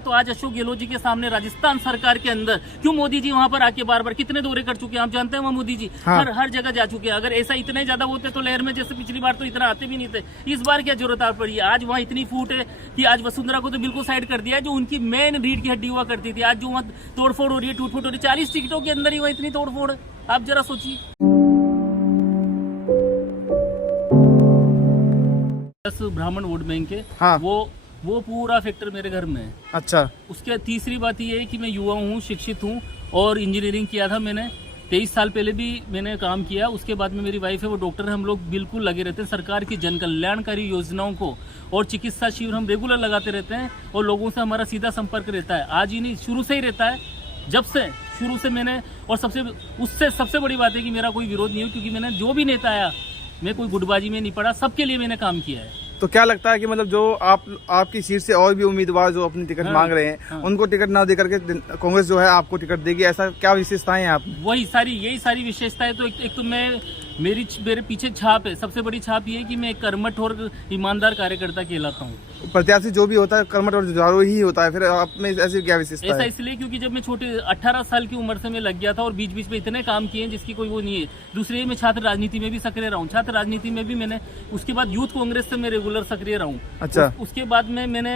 तो आज अशोक गहलोत जी के सामने राजस्थान सरकार के अंदर क्यों मोदी जी वहां पर आके बार बार कितने दौरे कर चुके हैं, आप जानते हैं वहाँ मोदी जी हर जगह जा चुके हैं। अगर ऐसा इतने ज्यादा होते तो लहर में जैसे पिछली बार तो इतना आते भी नहीं थे, इस बार क्या जरूरत आ पड़ी है। आज वहाँ इतनी फूट है कि आज वसुंधरा को तो बिल्कुल साइड कर दिया है, जो उनकी मेन रीढ़ की हड्डी हुआ करती थी। आज जो वहाँ तोड़फोड़ हो रही है, टूटफूट हो रही है, 40 टिकटों के अंदर ही वहाँ इतनी तोड़फोड़ है, आप जरा सोचिए। ब्राह्मण वोट बैंक के वो पूरा फैक्टर मेरे घर में है। अच्छा। उसके तीसरी बात ये है कि मैं युवा हूँ, शिक्षित हूँ और इंजीनियरिंग किया था मैंने। 23 साल पहले भी मैंने काम किया। उसके बाद में मेरी वाइफ है, वो डॉक्टर है। हम लोग बिल्कुल लगे रहते हैं सरकार की जन कल्याणकारी योजनाओं को, और चिकित्सा शिविर हम रेगुलर लगाते रहते हैं और लोगों से हमारा सीधा संपर्क रहता है। आज ही नहीं, शुरू से ही रहता है। जब से शुरू से मैंने, और उससे सबसे बड़ी बात है कि मेरा कोई विरोध नहीं है, क्योंकि मैंने जो भी नेता आया, मैं कोई गुटबाजी में नहीं पड़ा, सबके लिए मैंने काम किया है। तो क्या लगता है कि मतलब जो आपकी सीट से और भी उम्मीदवार जो अपनी टिकट मांग रहे हैं, उनको टिकट ना देकर के कांग्रेस जो है आपको टिकट देगी, ऐसा क्या विशेषताएं हैं आप? यही सारी विशेषताएं। तो एक तो मेरे पीछे छाप है। सबसे बड़ी छाप ये है कि मैं एक कर्मठ और ईमानदार कार्यकर्ता कहलाता हूँ। प्रत्याशी जो भी होता है कर्मठ और जुझारू ही होता है, फिर आप में ऐसी क्या विशेषता है? ऐसा इसलिए क्योंकि जब मैं छोटे 18 साल की उम्र से मैं लग गया था और बीच बीच में इतने काम किए जिसकी कोई वो नहीं है। दूसरे, मैं छात्र राजनीति में भी सक्रिय रहा हूँ। छात्र राजनीति में भी मैंने, उसके बाद यूथ कांग्रेस से मैं रेगुलर सक्रिय रहा हूँ। अच्छा। उसके बाद में मैंने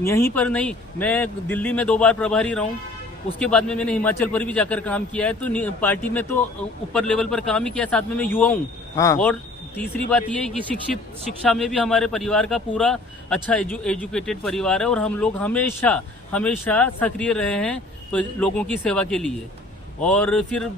यहीं पर नहीं, मैं दिल्ली में 2 बार प्रभारी रहा हूँ। उसके बाद में मैंने हिमाचल पर भी जाकर काम किया है। तो पार्टी में तो ऊपर लेवल पर काम ही किया, साथ में मैं युवा हूँ। और तीसरी बात ये है कि शिक्षा में भी हमारे परिवार का पूरा अच्छा एजुकेटेड परिवार है, और हम लोग हमेशा सक्रिय रहे हैं तो लोगों की सेवा के लिए। और फिर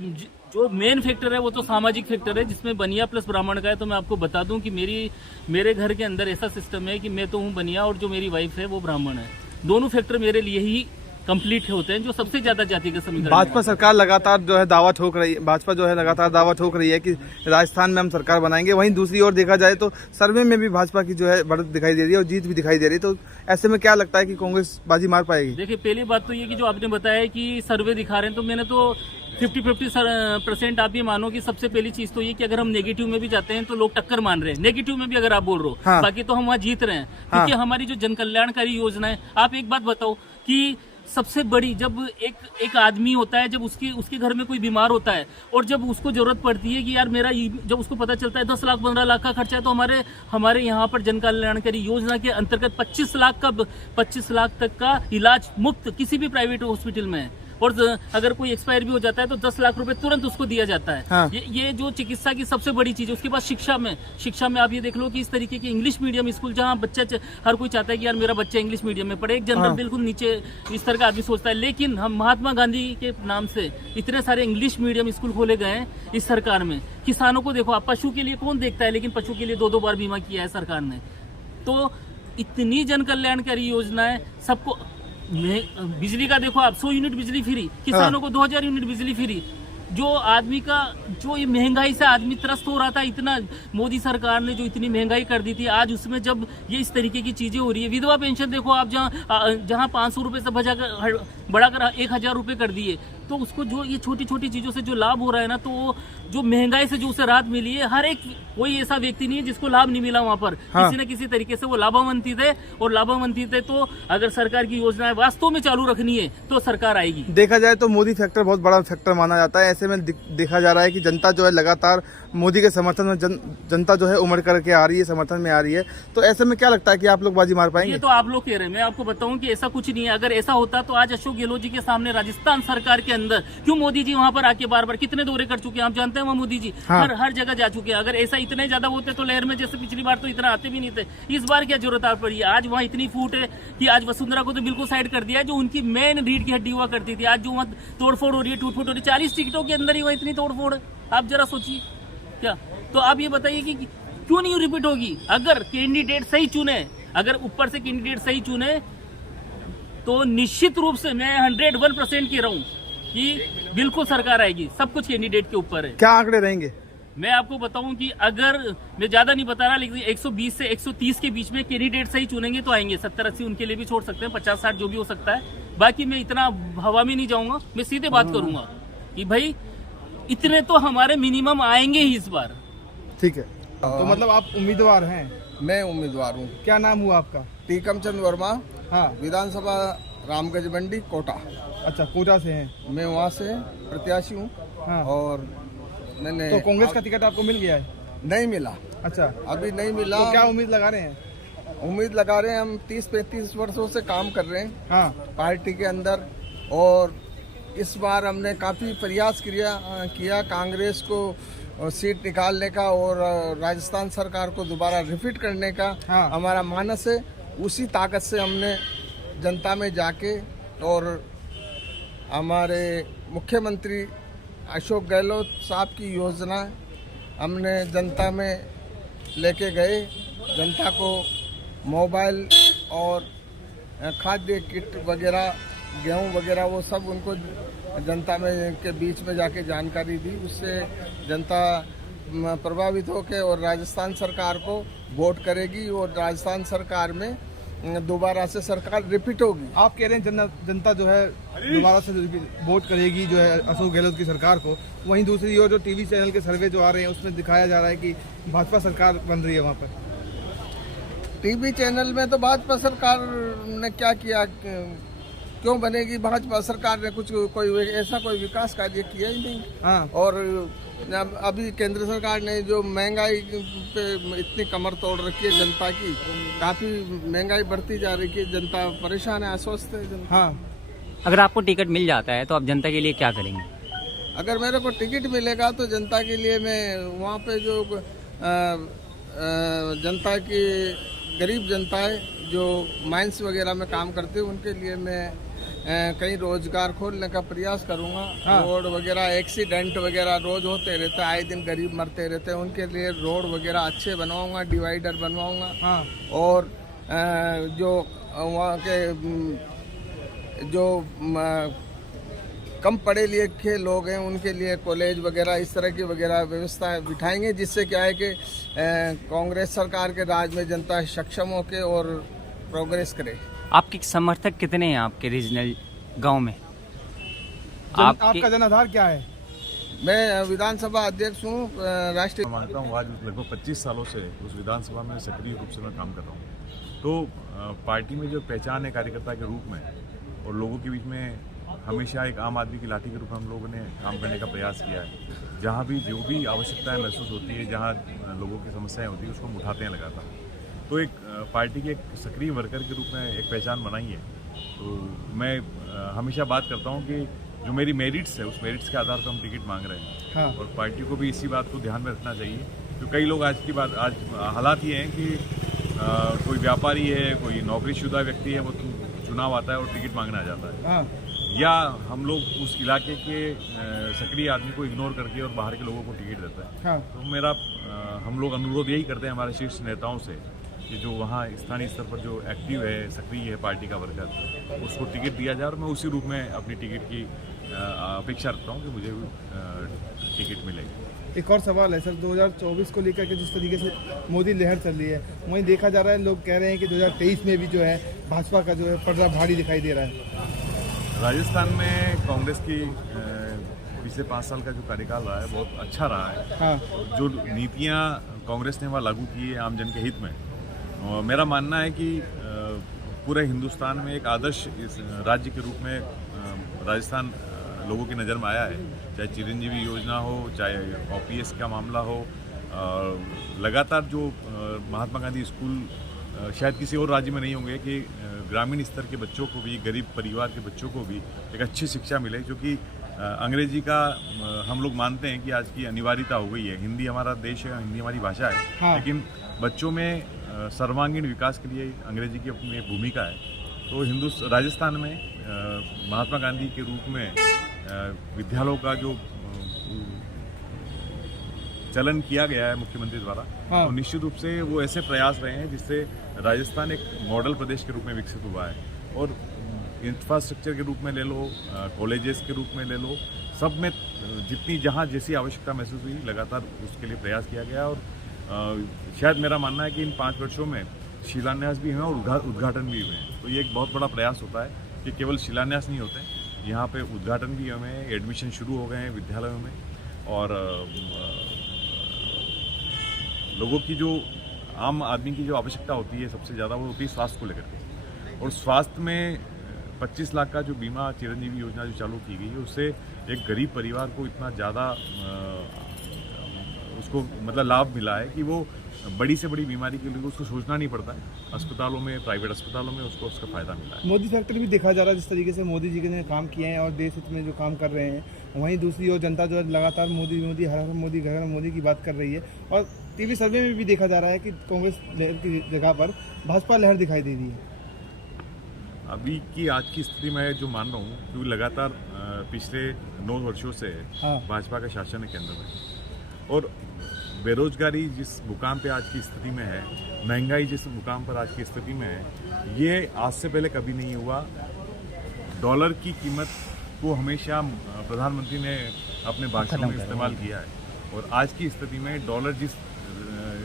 जो मेन फैक्टर है वो तो सामाजिक फैक्टर है, जिसमें बनिया प्लस ब्राह्मण का है। तो मैं आपको बता दूं कि मेरे घर के अंदर ऐसा सिस्टम है कि मैं तो हूँ बनिया और जो मेरी वाइफ है वो ब्राह्मण है। दोनों फैक्टर मेरे लिए ही कंप्लीट होते हैं, जो सबसे ज्यादा जातिगत समीकरण। भाजपा सरकार लगातार जो है दावा ठोक रही है, भाजपा जो है लगातार दावा ठोक रही है कि राजस्थान में हम सरकार बनाएंगे। वहीं दूसरी ओर देखा जाए तो सर्वे में भी भाजपा की जो है बढ़त दिखाई दे रही है और जीत भी दिखाई दे रही है। तो ऐसे में क्या लगता है कि कांग्रेस बाजी मार पाएगी? देखिए, पहली बात तो ये कि जो आपने बताया कि सर्वे दिखा रहे हैं, तो मैंने तो 50-50% आप ये मानो कि सबसे पहली चीज तो ये कि अगर हम नेगेटिव में भी जाते हैं तो लोग टक्कर मान रहे हैं, नेगेटिव में भी अगर आप बोल रहे हो। बाकी तो हम वहाँ जीत रहे हैं, क्योंकि हमारी जो जन कल्याणकारी योजना है। आप एक बात बताओ कि सबसे बड़ी, जब एक आदमी होता है, जब उसके घर में कोई बीमार होता है और जब उसको जरूरत पड़ती है कि यार मेरा, जब उसको पता चलता है 10 लाख 15 लाख का खर्चा है, तो हमारे यहाँ पर जन कल्याणकारी योजना के अंतर्गत 25 लाख तक का इलाज मुफ्त किसी भी प्राइवेट हॉस्पिटल में है। और अगर कोई एक्सपायर भी हो जाता है तो 10 लाख रुपए तुरंत उसको दिया जाता है। ये जो चिकित्सा की सबसे बड़ी चीज है। उसके बाद शिक्षा में आप ये देख लो कि इस तरीके के इंग्लिश मीडियम स्कूल, जहाँ बच्चा, हर कोई चाहता है कि यार मेरा बच्चा इंग्लिश मीडियम में पढ़े। एक जनरल बिल्कुल नीचे इस तरह का आदमी सोचता है, लेकिन हम महात्मा गांधी के नाम से इतने सारे इंग्लिश मीडियम स्कूल खोले गए हैं इस सरकार में। किसानों को देखो आप, पशु के लिए कौन देखता है, लेकिन पशु के लिए 2-2 बार बीमा किया है सरकार ने। तो इतनी जन कल्याणकारी योजना है। सबको बिजली का देखो आप, 100 यूनिट बिजली फ्री, किसानों को 2000 यूनिट बिजली फ्री। जो आदमी का, जो ये महंगाई से आदमी त्रस्त हो रहा था, इतना मोदी सरकार ने जो इतनी महंगाई कर दी थी, आज उसमें जब ये इस तरीके की चीजें हो रही है। विधवा पेंशन देखो आप, जहाँ 500 रुपए से बढ़ाकर 1000 रुपए कर दिए, तो उसको जो ये छोटी छोटी चीजों से जो लाभ हो रहा है ना, तो जो महंगाई से जो उसे राहत मिली है, हर एक, कोई ऐसा व्यक्ति नहीं है जिसको लाभ नहीं मिला वहां पर। किसी न किसी तरीके से वो लाभान्वित है, और लाभान्वित है। तो अगर सरकार की योजनाएं वास्तव में चालू रखनी है तो सरकार आएगी। देखा जाए तो मोदी फैक्टर बहुत बड़ा फैक्टर माना जाता है। ऐसे में देखा जा रहा है कि जनता जो है लगातार मोदी के समर्थन में, जनता जो है उमड़ करके आ रही है, समर्थन में आ रही है। तो ऐसे में क्या लगता है कि आप लोग बाजी मार पाएंगे? ये तो आप लोग कह रहे हैं, मैं आपको बताऊं कि ऐसा कुछ नहीं है। अगर ऐसा होता तो आज अशोक गहलोत जी के सामने राजस्थान सरकार के अंदर क्यों मोदी जी वहां पर आके बार बार कितने दौरे कर चुके हैं, आप जानते हैं वहाँ मोदी जी हर जगह जा चुके हैं। अगर ऐसा इतने ज्यादा होते तो लहर में जैसे पिछली बार तो इतना आते भी नहीं थे, इस बार क्या जरूरत आ पड़ी है। आज वहाँ इतनी फूट है कि आज वसुंधरा को तो बिल्कुल साइड कर दिया है, जो उनकी मेन रीढ़ की हड्डी हुआ करती थी। आज जो वहाँ तोड़फोड़ हो रही है, टूटफूट हो रही है, 40 टिकटों के अंदर ही वहाँ इतनी तोड़फोड़ है, आप जरा सोचिए। क्या तो आप ये बताइए कि क्यों नहीं रिपीट होगी? अगर कैंडिडेट सही चुने, अगर ऊपर से कैंडिडेट सही चुने, तो निश्चित रूप से मैं 101% कह रहा हूँ कि बिल्कुल सरकार आएगी। सब कुछ कैंडिडेट के ऊपर है। क्या आंकड़े रहेंगे? मैं आपको बताऊं कि अगर, मैं ज्यादा नहीं बता रहा, लेकिन 120 से 130 के बीच में कैंडिडेट सही चुनेंगे तो आएंगे। 70-80 उनके लिए भी छोड़ सकते हैं, 50-60 जो भी हो सकता है। बाकी मैं इतना हवा में नहीं जाऊंगा, मैं सीधे बात करूंगा कि भाई इतने तो हमारे मिनिमम आएंगे ही इस बार। ठीक है, तो मतलब आप उम्मीदवार हैं? मैं उम्मीदवार हूँ। क्या नाम हुआ आपका? टीकम चंद वर्मा। हाँ, विधानसभा रामगंज मंडी कोटा। अच्छा, कोटा से हैं। मैं वहाँ से प्रत्याशी हूँ। हाँ। और मैंने तो कांग्रेस का टिकट आपको मिल गया है? नहीं मिला। अच्छा, अभी नहीं मिला। तो क्या उम्मीद लगा रहे हैं? उम्मीद लगा रहे हैं, हम 30-35 वर्षों से काम कर रहे हैं हाँ। पार्टी के अंदर, और इस बार हमने काफ़ी प्रयास किया कांग्रेस को सीट निकालने का और राजस्थान सरकार को दोबारा रिपीट करने का। हाँ। हमारा मानस है। उसी ताकत से हमने जनता में जाके और हमारे मुख्यमंत्री अशोक गहलोत साहब की योजना हमने जनता में लेके गए। जनता को मोबाइल और खाद्य किट वगैरह, गेहूं वगैरह, वो सब उनको जनता में के बीच में जाके जानकारी दी। उससे जनता प्रभावित होकर और राजस्थान सरकार को वोट करेगी और राजस्थान सरकार में दोबारा से सरकार रिपीट होगी। आप कह रहे हैं जनता जो है दोबारा से वोट करेगी जो है अशोक गहलोत की सरकार को, वहीं दूसरी ओर जो टीवी चैनल के सर्वे जो आ रहे हैं उसमें दिखाया जा रहा है कि भाजपा सरकार बन रही है। वहाँ पर टीवी चैनल में तो भाजपा सरकार ने क्या किया, क्यों बनेगी? भाजपा सरकार ने कोई ऐसा कोई विकास कार्य किया ही नहीं। हाँ। और अभी केंद्र सरकार ने जो महंगाई पे इतनी कमर तोड़ रखी है जनता की, काफी महंगाई बढ़ती जा रही है, जनता परेशान है, अस्वस्थ है जनता। हाँ। अगर आपको टिकट मिल जाता है तो आप जनता के लिए क्या करेंगे? अगर मेरे को टिकट मिलेगा तो जनता के लिए मैं वहाँ पे जो जनता की गरीब जनता है जो माइंस वगैरह में काम करते हैं, उनके लिए मैं कहीं रोजगार खोलने का प्रयास करूंगा। हाँ। रोड वगैरह, एक्सीडेंट वगैरह रोज होते रहते हैं, आए दिन गरीब मरते रहते हैं, उनके लिए रोड वगैरह अच्छे बनवाऊंगा, डिवाइडर बनवाऊंगा। हाँ। और जो वहाँ के जो कम पढ़े लिखे लोग हैं उनके लिए कॉलेज वगैरह इस तरह की वगैरह व्यवस्था बिठाएंगे, जिससे क्या है कि कांग्रेस सरकार के राज में जनता सक्षम होकर और प्रोग्रेस करे। आपके समर्थक कितने हैं आपके रीजनल गांव में? आपका जनाधार क्या है? मैं विधानसभा अध्यक्ष हूँ राष्ट्रीय। मानता हूँ आज लगभग 25 सालों से उस विधानसभा में सक्रिय रूप से मैं काम कर रहा हूँ। तो पार्टी में जो पहचान है कार्यकर्ता के रूप में और लोगों के बीच में हमेशा एक आम आदमी की लाठी के रूप में हम लोगों ने काम करने का प्रयास किया है। जहाँ भी जो भी आवश्यकताएं महसूस होती है, जहाँ लोगों की समस्याएं होती है, उसको हम उठाते हैं लगातार। तो एक पार्टी के एक सक्रिय वर्कर के रूप में एक पहचान बनाई है। तो मैं हमेशा बात करता हूँ कि जो मेरी मेरिट्स है उस मेरिट्स के आधार पर हम टिकट मांग रहे हैं। हाँ। और पार्टी को भी इसी बात को ध्यान में रखना चाहिए। तो कई लोग आज हालात ये हैं कि कोई व्यापारी है, कोई नौकरीशुदा व्यक्ति है, वो चुनाव आता है और टिकट मांगने आ जाता है। हाँ। या हम लोग उस इलाके के सक्रिय आदमी को इग्नोर करके और बाहर के लोगों को टिकट देता है। हाँ। तो हम लोग अनुरोध यही करते हैं हमारे शीर्ष नेताओं से कि जो वहाँ स्थानीय स्तर पर जो एक्टिव है, सक्रिय है पार्टी का वर्कर, उसको टिकट दिया जाए। और मैं उसी रूप में अपनी टिकट की अपेक्षा रखता हूँ कि मुझे टिकट मिलेगी। एक और सवाल है सर, 2024 को लेकर के जिस तरीके से मोदी लहर चल रही है, वहीं देखा जा रहा है, लोग कह रहे हैं कि 2023 में भी जो है भाजपा का जो है पलड़ा भारी दिखाई दे रहा है। राजस्थान में कांग्रेस की पिछले 5 साल का जो कार्यकाल रहा है बहुत अच्छा रहा है। हाँ। जो नीतियाँ कांग्रेस ने वहाँ लागू की है आम जन के हित में, मेरा मानना है कि पूरे हिंदुस्तान में एक आदर्श इस राज्य के रूप में राजस्थान लोगों की नज़र में आया है। चाहे चिरंजीवी योजना हो, चाहे OPS का मामला हो, लगातार जो महात्मा गांधी स्कूल शायद किसी और राज्य में नहीं होंगे कि ग्रामीण स्तर के बच्चों को भी, गरीब परिवार के बच्चों को भी एक अच्छी शिक्षा मिले, क्योंकि अंग्रेजी का हम लोग मानते हैं कि आज की अनिवार्यता हो गई है। हिंदी हमारा देश है, हिंदी हमारी भाषा है। हाँ। लेकिन बच्चों में सर्वांगीण विकास के लिए अंग्रेजी की अपनी एक भूमिका है। तो राजस्थान में महात्मा गांधी के रूप में विद्यालयों का जो चलन किया गया है मुख्यमंत्री द्वारा, हाँ। तो निश्चित रूप से वो ऐसे प्रयास रहे हैं जिससे राजस्थान एक मॉडल प्रदेश के रूप में विकसित हुआ है। और इंफ्रास्ट्रक्चर के रूप में ले लो, कॉलेजेस के रूप में ले लो, सब में जितनी जहाँ जैसी आवश्यकता महसूस हुई लगातार उसके लिए प्रयास किया गया। और शायद मेरा मानना है कि इन 5 वर्षों में शिलान्यास भी हुए और उद्घाटन भी हुए हैं। तो ये एक बहुत बड़ा प्रयास होता है कि केवल शिलान्यास नहीं होते, यहाँ पे उद्घाटन भी हुए हैं, एडमिशन शुरू हो गए हैं विद्यालयों में। और लोगों की जो आम आदमी की जो आवश्यकता होती है सबसे ज़्यादा, वो होती है स्वास्थ्य को लेकर के। और स्वास्थ्य में 25 लाख का जो बीमा चिरंजीवी योजना जो चालू की गई है, उससे एक गरीब परिवार को इतना ज़्यादा उसको मतलब लाभ मिला है कि वो बड़ी से बड़ी बीमारी के लिए उसको सोचना नहीं पड़ता है। अस्पतालों में, प्राइवेट अस्पतालों में उसको उसका फ़ायदा मिला है। मोदी फैक्टर भी देखा जा रहा है, जिस तरीके से मोदी जी के ने काम किए हैं और देश हित में जो काम कर रहे हैं, वहीं दूसरी ओर जनता जो है लगातार मोदी मोदी हर हर मोदी घर घर मोदी की बात कर रही है। और टीवी सर्वे में भी देखा जा रहा है कि कांग्रेस लहर की जगह पर भाजपा लहर दिखाई दे रही है। अभी की आज की स्थिति में जो मान रहा हूँ, क्योंकि लगातार पिछले 9 वर्षों से भाजपा का शासन है केंद्र में, और बेरोजगारी जिस मुकाम पे आज की स्थिति में है, महंगाई जिस मुकाम पर आज की स्थिति में है, ये आज से पहले कभी नहीं हुआ। डॉलर की कीमत को हमेशा प्रधानमंत्री ने अपने भाषणों में इस्तेमाल किया है, और आज की स्थिति में डॉलर जिस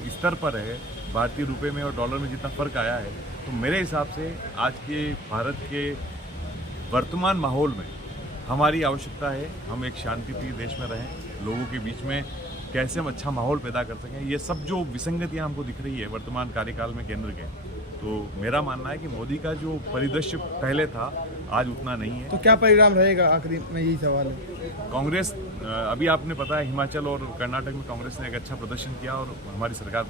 स्तर पर है, भारतीय रुपए में और डॉलर में जितना फ़र्क आया है, तो मेरे हिसाब से आज के भारत के वर्तमान माहौल में हमारी आवश्यकता है हम एक शांतिप्रिय देश में रहें, लोगों के बीच में कैसे हम अच्छा माहौल पैदा कर सकें। ये सब जो विसंगतियां हमको दिख रही है वर्तमान कार्यकाल में केंद्र के, तो मेरा मानना है कि मोदी का जो परिदृश्य पहले था आज उतना नहीं है। तो क्या परिणाम रहेगा, आखिरी में यही सवाल है। कांग्रेस अभी आपने पता है हिमाचल और कर्नाटक में कांग्रेस ने एक अच्छा प्रदर्शन किया और हमारी सरकार बनी।